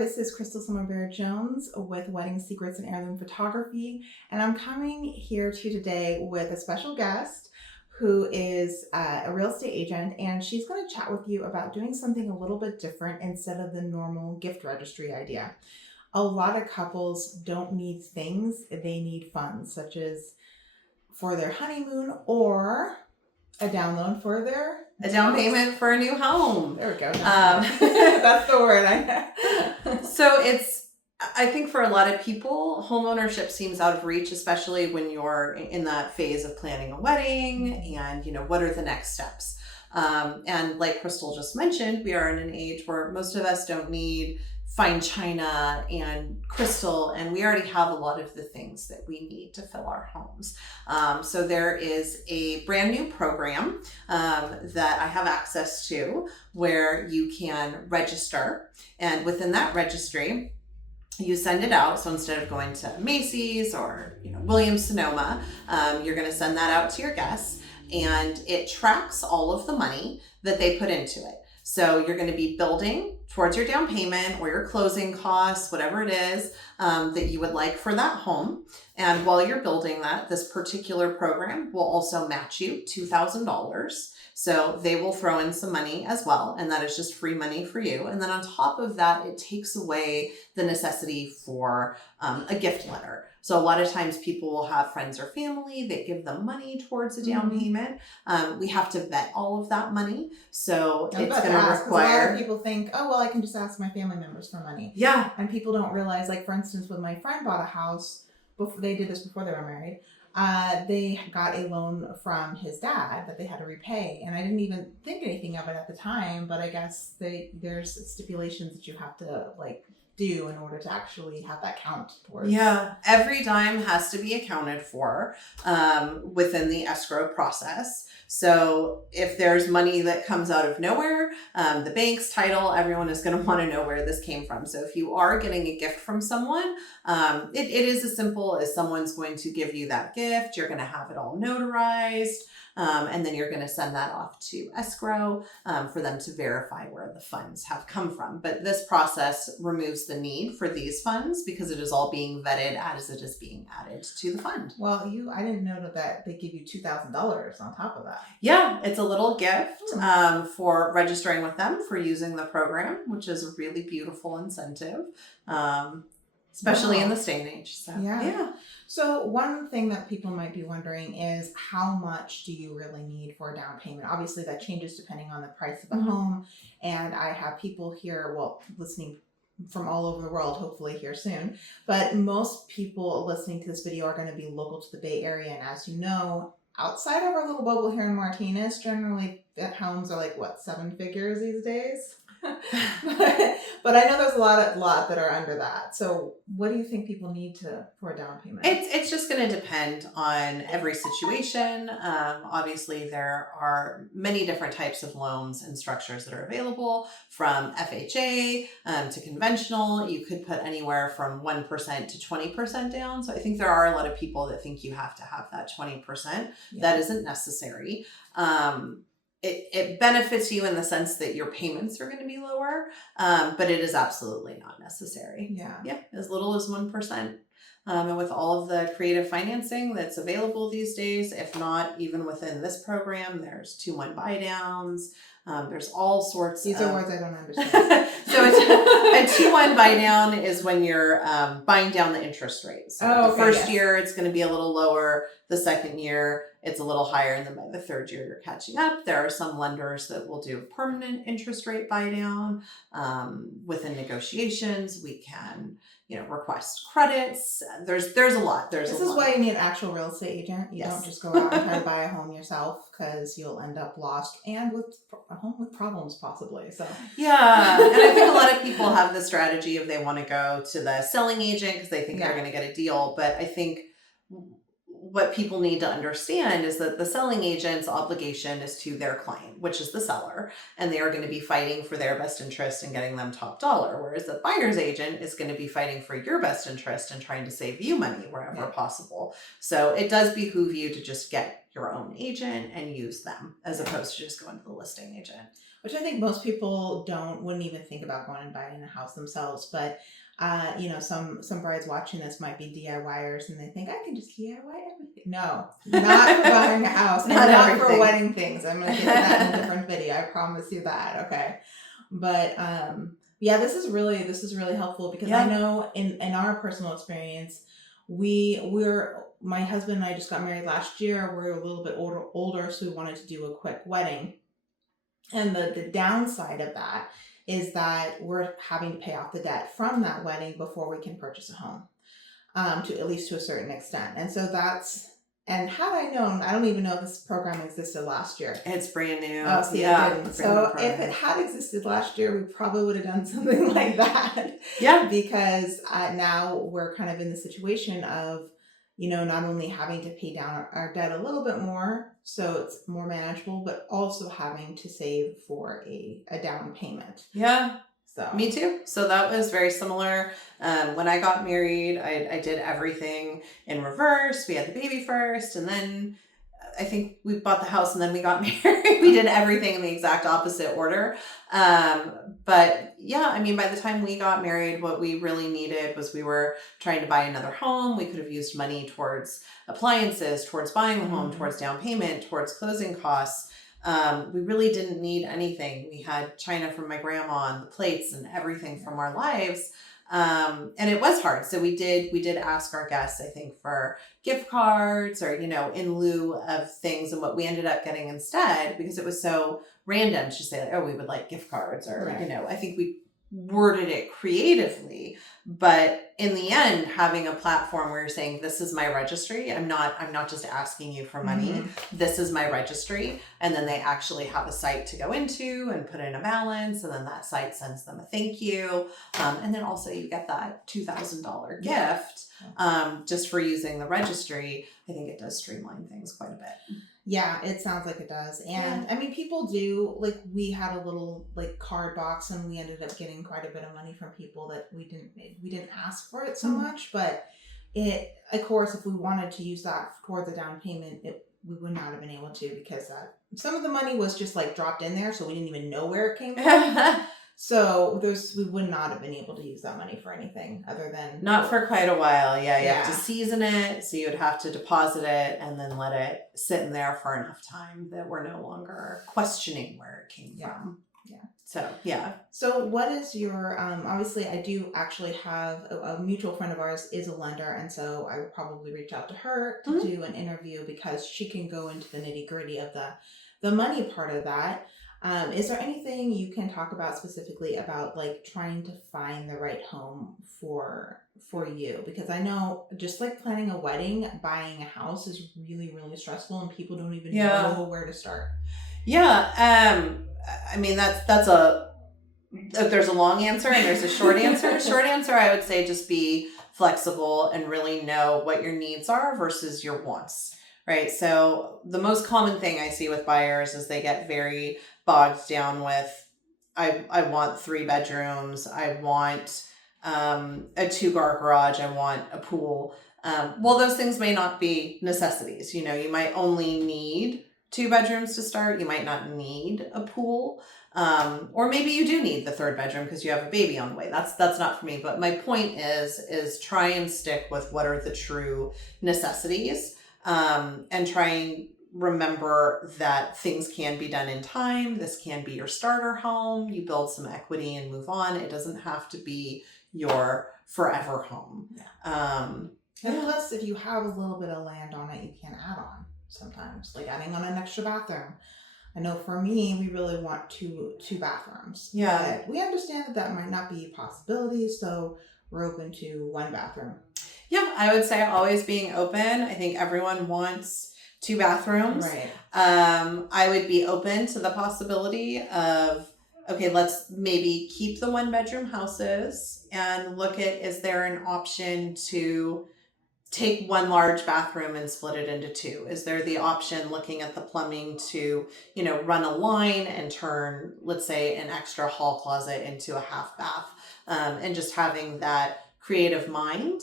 This is Crystal Summerbear Jones with Wedding Secrets and Heirloom Photography, and I'm coming here to you today with a special guest who is a real estate agent, and she's going to chat with you about doing something a little bit different instead of the normal gift registry idea. A lot of couples don't need things, they need funds, such as for their honeymoon or a down loan for their down payment for a new home. There we go. That's the word. So I think for a lot of people, home ownership seems out of reach, especially when you're in that phase of planning a wedding and, what are the next steps? And like Crystal just mentioned, we are in an age where most of us don't need fine china and crystal, and we already have a lot of the things that we need to fill our homes. So there is a brand new program that I have access to where you can register, and within that registry, you send it out. So instead of going to Macy's or Williams-Sonoma, you're going to send that out to your guests, and it tracks all of the money that they put into it. So you're going to be building towards your down payment or your closing costs, whatever it is that you would like for that home. And while you're building that, this particular program will also match you $2,000. So they will throw in some money as well, and that is just free money for you. And then on top of that, it takes away the necessity for a gift letter. So a lot of times people will have friends or family that give them money towards a down payment. We have to vet all of that money. So it's going to require... A lot of people think, oh, well, I can just ask my family members for money. Yeah. And people don't realize, like, for instance, when my friend bought a house, they did this before they were married, they got a loan from his dad that they had to repay. And I didn't even think anything of it at the time, but I guess there's stipulations that you have to, do in order to actually have that count towards. Yeah, every dime has to be accounted for within the escrow process. So if there's money that comes out of nowhere, the bank's title, everyone is going to want to know where this came from. So if you are getting a gift from someone, it is as simple as someone's going to give you that gift. You're going to have it all notarized. And then you're going to send that off to escrow for them to verify where the funds have come from. But this process removes the need for these funds because it is all being vetted as it is being added to the fund. Well, I didn't know that they give you $2,000 on top of that. Yeah, it's a little gift for registering with them, for using the program, which is a really beautiful incentive. Especially in this day and age. So, yeah. So one thing that people might be wondering is, how much do you really need for a down payment? Obviously, that changes depending on the price of the home. And I have people here, listening from all over the world, hopefully here soon. But most people listening to this video are going to be local to the Bay Area. And as you know, outside of our little bubble here in Martinez, generally homes are 7 figures these days. But I know there's a lot that are under that. So what do you think people need for a down payment? It's just going to depend on every situation. Obviously, there are many different types of loans and structures that are available, from FHA to conventional. You could put anywhere from 1% to 20% down. So I think there are a lot of people that think you have to have that 20%. Yeah. That isn't necessary. It benefits you in the sense that your payments are going to be lower, but it is absolutely not necessary. Yeah, as little as 1%. And with all of the creative financing that's available these days, if not even within this program, there's 2-1 buy downs. There's all sorts These are words I don't understand. So a 2-1 buy down is when you're buying down the interest rate. So the first year, it's going to be a little lower. The second year, it's a little higher. And then by the third year, you're catching up. There are some lenders that will do a permanent interest rate buy down. Within negotiations, we can request credits. There's a lot. This is why you need an actual real estate agent. You don't just go out and try to buy a home yourself, because you'll end up lost and with a home with problems possibly. So yeah, and I think a lot of people have the strategy of they want to go to the selling agent because they think they're going to get a deal. But I think what people need to understand is that the selling agent's obligation is to their client, which is the seller, and they are going to be fighting for their best interest and getting them top dollar, whereas the buyer's agent is going to be fighting for your best interest and trying to save you money wherever possible. So it does behoove you to just get your own agent and use them as opposed to just going to the listing agent. which I think most people wouldn't even think about going and buying a house themselves. But some brides watching this might be DIYers and they think I can just DIY everything. No, not for buying a house, and Not not for everything. wedding things. I'm gonna get to that in a different video. I promise you that. Okay, but yeah, this is really helpful because I Yeah. know in our personal experience, we're my husband and I just got married last year. We're a little bit older, so we wanted to do a quick wedding. And the downside of that is that we're having to pay off the debt from that wedding before we can purchase a home, to at least to a certain extent. And so and had I known, I don't even know if this program existed last year. It's brand new. Oh, see, yeah, it didn't. So if it had existed last year, we probably would have done something like that. Yeah. Because now we're kind of in the situation of, not only having to pay down our debt a little bit more, so it's more manageable, but also having to save for a down payment. Yeah. So Me too. So that was very similar. When I got married, I did everything in reverse. We had the baby first, and then I think we bought the house, and then we got married. We did everything in the exact opposite order. But yeah, I mean, by the time we got married, what we really needed was we were trying to buy another home. We could have used money towards appliances, towards buying the home, towards down payment, towards closing costs. We really didn't need anything. We had china from my grandma and the plates and everything from our lives. And it was hard. So we did ask our guests, I think, for gift cards or, in lieu of things. And what we ended up getting instead, because it was so random to say like, oh, we would like gift cards or, Right. I think we worded it creatively, but in the end, having a platform where you're saying, this is my registry. I'm not just asking you for money. Mm-hmm. This is my registry. And then they actually have a site to go into and put in a balance. And then that site sends them a thank you. And then also you get that $2,000 gift, just for using the registry. I think it does streamline things quite a bit. Yeah, it sounds like it does. And I mean, people do, like, we had a little like card box and we ended up getting quite a bit of money from people that we didn't ask for it so much, but of course, if we wanted to use that towards a down payment, we would not have been able to, because some of the money was just like dropped in there, so we didn't even know where it came from. So we would not have been able to use that money for anything other than... Not for quite a while. Yeah, you have to season it. So you would have to deposit it and then let it sit in there for enough time that we're no longer questioning where it came from. Yeah. So, yeah. So what is your, obviously I do actually have a mutual friend of ours is a lender. And so I would probably reach out to her to do an interview because she can go into the nitty gritty of the money part of that. Is there anything you can talk about specifically about like trying to find the right home for you? Because I know just like planning a wedding, buying a house is really, really stressful and people don't even know where to start. Yeah. I mean, there's a long answer and there's a short answer. Short answer, I would say just be flexible and really know what your needs are versus your wants. Right. So the most common thing I see with buyers is they get very bogged down with, I want 3 bedrooms. I want a 2-car garage. I want a pool. Well, those things may not be necessities. You might only need 2 bedrooms to start. You might not need a pool. Or maybe you do need the 3rd bedroom because you have a baby on the way. That's not for me. But my point is try and stick with what are the true necessities. And try and remember that things can be done in time. This can be your starter home. You build some equity and move on. It doesn't have to be your forever home. And plus, if you have a little bit of land on it, you can add on sometimes, like adding on an extra bathroom. I know for me, we really want two bathrooms. Yeah. But we understand that might not be a possibility, so we're open to 1 bathroom. Yeah, I would say always being open. I think everyone wants 2 bathrooms. Right. I would be open to the possibility of, okay, let's maybe keep the 1-bedroom houses and look at, is there an option to take 1 large bathroom and split it into 2? Is there the option, looking at the plumbing, to, run a line and turn, let's say, an extra hall closet into a half bath, and just having that creative mind.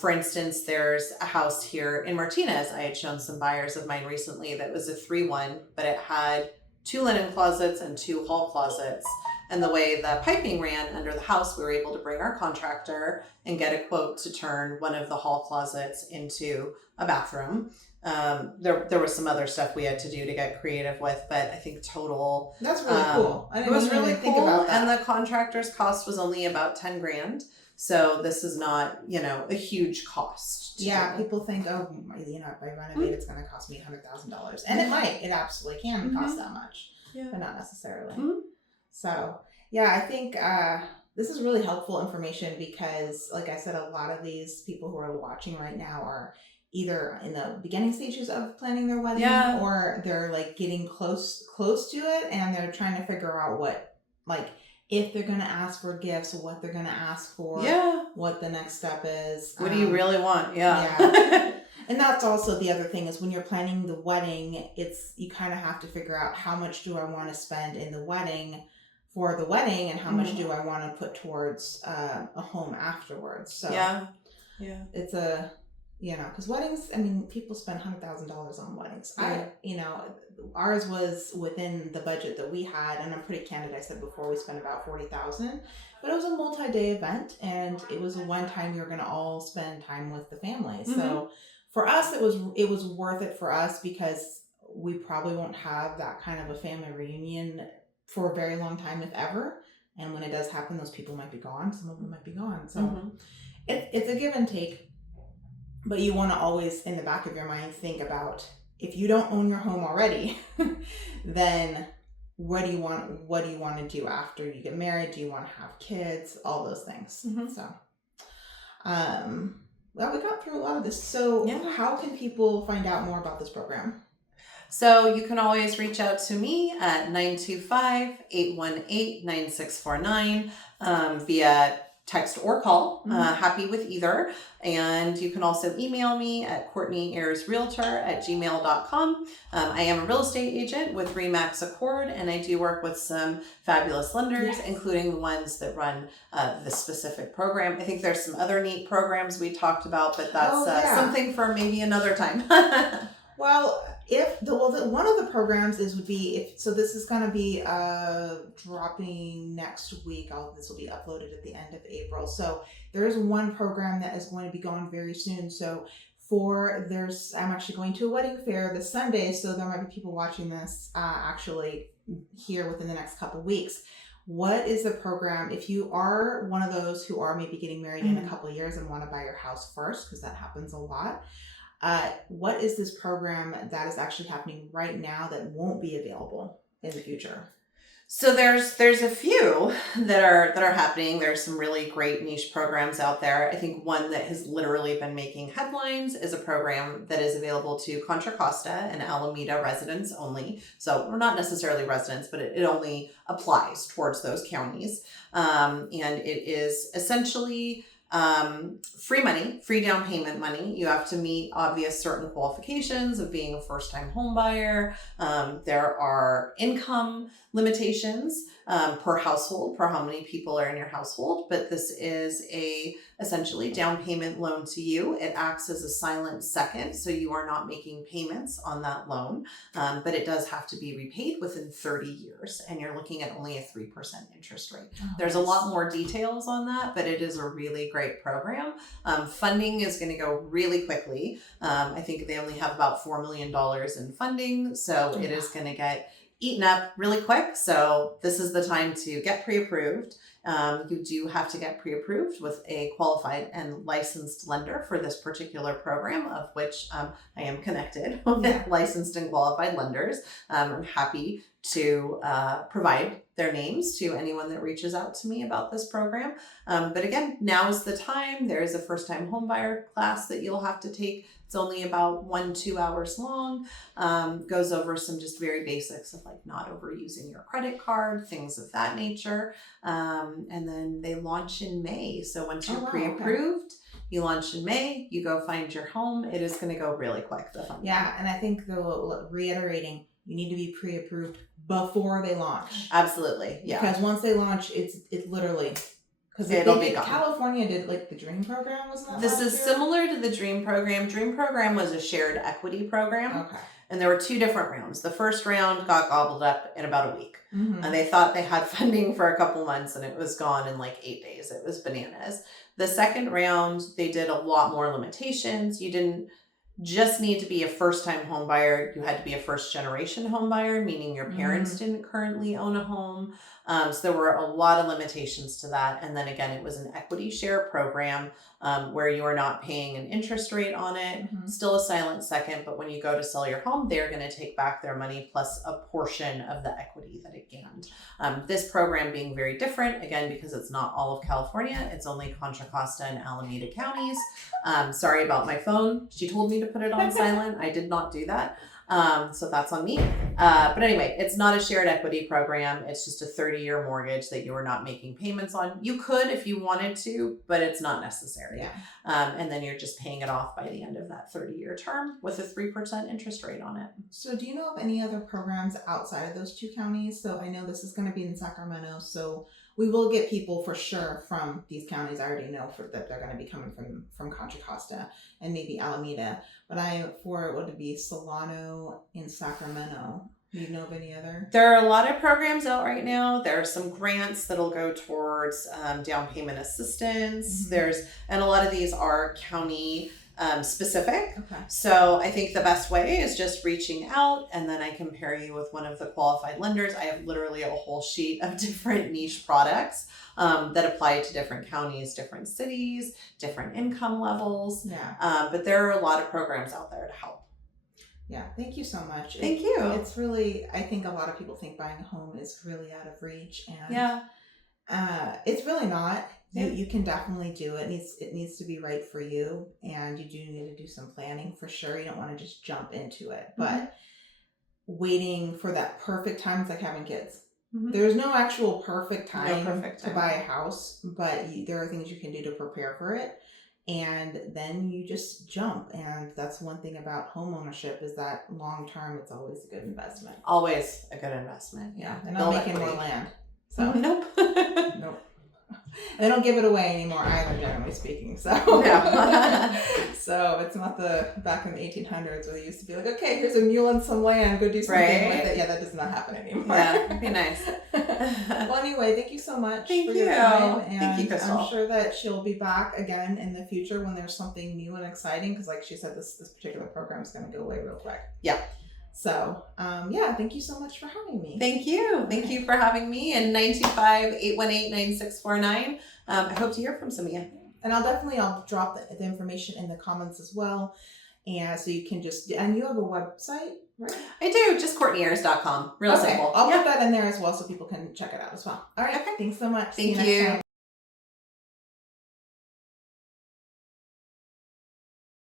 For instance, there's a house here in Martinez. I had shown some buyers of mine recently that was a 3-1, but it had 2 linen closets and 2 hall closets. And the way the piping ran under the house, we were able to bring our contractor and get a quote to turn one of the hall closets into a bathroom. There was some other stuff we had to do to get creative with, but I think total. That's really cool. It was really cool, and the contractor's cost was only about $10,000. So this is not, a huge cost. Yeah, people think, oh, if I renovate, it's going to cost me $100,000, and it might. It absolutely can cost that much, but not necessarily. So yeah, I think this is really helpful information because, like I said, a lot of these people who are watching right now are either in the beginning stages of planning their wedding, or they're like getting close to it, and they're trying to figure out what, like, if they're going to ask for gifts, what they're going to ask for, what the next step is. What do you really want? Yeah. And that's also the other thing is when you're planning the wedding, you kind of have to figure out how much do I want to spend in the wedding for the wedding, and how much do I want to put towards a home afterwards. So it's a, because weddings, I mean, people spend $100,000 on weddings. Ours was within the budget that we had, and I'm pretty candid. I said before we spent about $40,000, but it was a multi-day event, and it was a one time we were going to all spend time with the family. So for us, it was worth it for us because we probably won't have that kind of a family reunion for a very long time, if ever. And when it does happen, those people might be gone. Some of them might be gone. So it's a give and take. But you want to always, in the back of your mind, think about, if you don't own your home already, then what do you want to do after you get married? Do you want to have kids? All those things. So, well, we got through a lot of this. So how can people find out more about this program? So you can always reach out to me at 925-818-9649 via text or call. Happy with either. And you can also email me at CourtneyAyersRealtor@gmail.com. I am a real estate agent with RE/MAX Accord, and I do work with some fabulous lenders, including the ones that run this specific program. I think there's some other neat programs we talked about, but that's something for maybe another time. Well, one of the programs would be so this is going to be dropping next week. This will be uploaded at the end of April. So there is one program that is going to be gone very soon. So I'm actually going to a wedding fair this Sunday, so there might be people watching this actually here within the next couple weeks. What is the program if you are one of those who are maybe getting married in a couple of years and want to buy your house first, because that happens a lot? What is this program that is actually happening right now that won't be available in the future? So there's a few that are happening. There's some really great niche programs out there. I think one that has literally been making headlines is a program that is available to Contra Costa and Alameda residents only. So we're not necessarily residents, but it only applies towards those counties. And it is essentially free money, free down payment money. You have to meet obvious certain qualifications of being a first-time home buyer. There are income limitations per household, per how many people are in your household, but this is essentially down payment loan to you. It acts as a silent second, so you are not making payments on that loan, but it does have to be repaid within 30 years, and you're looking at only a 3% interest rate. There's a lot more details on that, but it is a really great program. Funding is going to go really quickly. I think they only have about $4 million in funding, so it is going to get eaten up really quick. So this is the time to get pre-approved. You do have to get pre-approved with a qualified and licensed lender for this particular program, of which I am connected with licensed and qualified lenders. I'm happy to provide their names to anyone that reaches out to me about this program. But again, now is the time. There is a first-time homebuyer class that you'll have to take. It's only about 1-2 hours long. Goes over some just very basics of like not overusing your credit card, things of that nature. And then they launch in May. So once you're pre-approved, you launch in May, you go find your home. It is going to go really quick. Yeah, and I think reiterating, you need to be pre-approved before they launch. Absolutely, yeah. Because once they launch, it's literally... Because it'll be gone. California did like the Dream program, wasn't that? This is similar to the Dream program. Dream program was a shared equity program. Okay. And there were 2 different rounds. The first round got gobbled up in about a week. Mhm. And they thought they had funding for a couple months and it was gone in like 8 days. It was bananas. The second round, they did a lot more limitations. You didn't just need to be a first-time home buyer. You had to be a first-generation home buyer, meaning your parents didn't currently own a home. So there were a lot of limitations to that. And then again, it was an equity share program where you are not paying an interest rate on it. Still a silent second, but when you go to sell your home, they're going to take back their money plus a portion of the equity that it gained. This program being very different, again, because it's not all of California. It's only Contra Costa and Alameda counties. Sorry about my phone. She told me to put it on silent. I did not do that. So that's on me. But anyway, it's not a shared equity program. It's just a 30-year mortgage that you are not making payments on. You could if you wanted to, but it's not necessary. Yeah. And then you're just paying it off by the end of that 30-year term with a 3% interest rate on it. So do you know of any other programs outside of those 2 counties? So I know this is going to be in Sacramento, so we will get people for sure from these counties. I already know that they're going to be coming from Contra Costa and maybe Alameda. But would it be Solano in Sacramento? Do you know of any other? There are a lot of programs out right now. There are some grants that'll go towards down payment assistance. And a lot of these are county specific. Okay. So I think the best way is just reaching out, and then I can pair you with one of the qualified lenders. I have literally a whole sheet of different niche products that apply to different counties, different cities, different income levels. Yeah. But there are a lot of programs out there to help. Yeah, thank you so much. Thank you. It's really, I think a lot of people think buying a home is really out of reach, and it's really not. You can definitely do it. It needs to be right for you, and you do need to do some planning for sure. You don't want to just jump into it, but waiting for that perfect time is like having kids. There's no actual perfect time to buy a house, but there are things you can do to prepare for it. And then you just jump. And that's one thing about home ownership is that long term, it's always a good investment. Always a good investment. Yeah. And I'm making more land. So nope. Nope. They don't give it away anymore either, generally speaking. So No. So it's not back in the 1800s where they used to be like, okay, here's a mule and some land, go do something with it. Yeah, that does not happen anymore. Yeah, it'd be nice. Well, anyway, thank you so much for Thank your time. And you, Crystal. I'm sure that she'll be back again in the future when there's something new and exciting, because like she said, this particular program is going to go away real quick. Yeah. So, thank you so much for having me. Thank you. Thank you for having me. And 925-818-9649. I hope to hear from some of you. And I'll drop the information in the comments as well. And so you can and you have a website, right? I do. Just CourtneyAyers.com. Real simple. I'll put that in there as well so people can check it out as well. All right. Okay. Thanks so much. Thank See you you. next time.